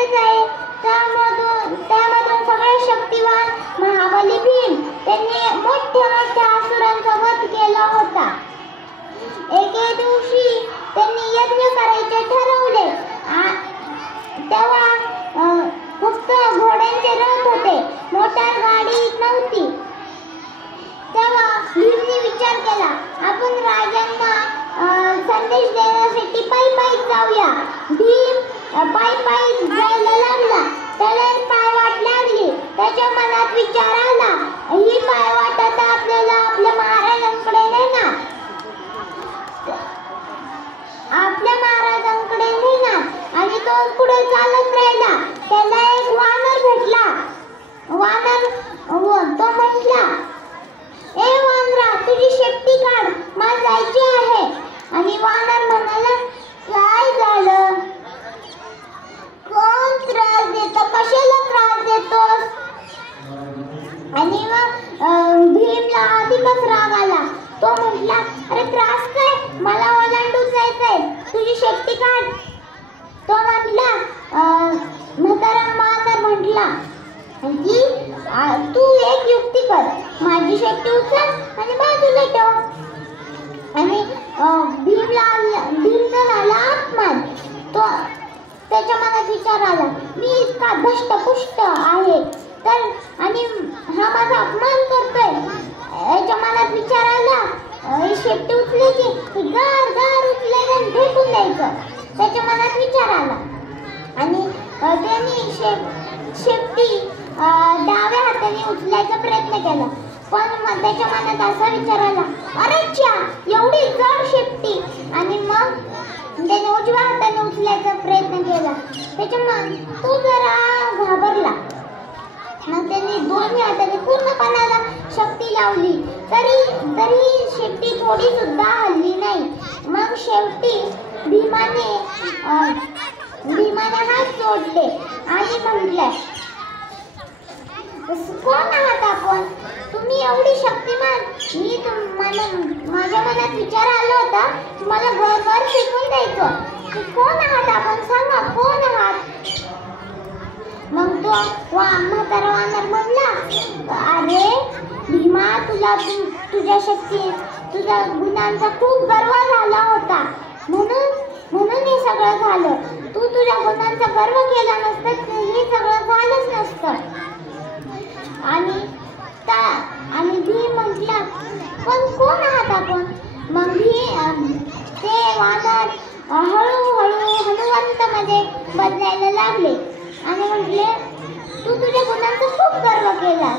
माहीतच आहे. त्यामधून सगळ्यात शक्तिवान महाबली भीम त्यांनी मोठ्या असुरांचा वध केला होता. एके दिवशी त्यांनी यज्ञ करायचे ठरवले. तेव्हा फक्त घोड्यांचे रथ होते, मोटार गाडी नव्हती. तेव्हा भीमने विचार केला, आपण राजांना संदेश देण्यासाठी पायी जाऊया. भीम पायी जायला लागला. त्याला पायवाट लागली. त्याच्या मनात विचार आला, ही पायवाट आता आपल्याला आपल्या महाराजांकडे नेणार. आणि तो पुढे चालत राहिला. त्याला एक वानर भेटला. तो म्हटला, ए वानरा, तुझी शेपटी काढ, मला जायचे आहे. आणि वानर म्हणाला, काय झालं? कोण त्रास देतो? कशाला त्रास देतोस? आणि मग भीमला अधिकच राग आला. तो म्हटला, अरे त्रास काय, मला ओलांडून जायचंय, तुझी शेपटी काढ. तो म्हटला, म्हातारा वानर म्हटला की तू एक युक्ती कर, माझी शेपटी उचल आणि बाजूला ठेव. आणि भीमचा झाला अपमान. तो त्याच्या मनात विचार आला, मी इतका धष्टपुष्ट आहे तर आणि हा माझा अपमान करतोय. याच्या मनात विचार आला, शेपटी उचलायची, गार उचलायचं आणि फेकून द्यायचं. त्याच्या मनात विचार आला आणि त्यांनी शेपटी डाव्या हाताने उचलायचा प्रयत्न केला. पण त्याच्या मनात असा विचार आला, अरे च्या, एवढी जड शेपटी. आणि मग त्याने उजव्या हाताने उचलायचा प्रयत्न केला. तो जरा घाबरला. मग त्याने दोन्ही हाताने पूर्ण पाण्याला शक्ती लावली, तरी शेपटी थोडी सुद्धा हलली नाही. मग शेवटी भीमाने हात जोडले आणि म्हटले, कोण आहात आपण? तुम्ही एवढी शक्तिमान? माझ्या मनात विचार आला होता तुम्हाला घर फेकून द्यायचं. कोण आहात आपण? सांगा, कोण आहात? मग तो म्हातारा वानर म्हणला, अरे भीमा, तुला तुझ्या गुणांचा खूप गर्व झाला होता, म्हणून हे सगळं झालं. तू तुझ्या गुणांचा गर्व केला नसता हे सगळं झालंच नसतं. आणि भीम म्हटला, पण कोण आहात आपण? मग ते वानर हळूहळू हनुवंतमध्ये बदलायला लागले आणि म्हटले, तू तुझ्या गुणांचा खूप गर्व केलास,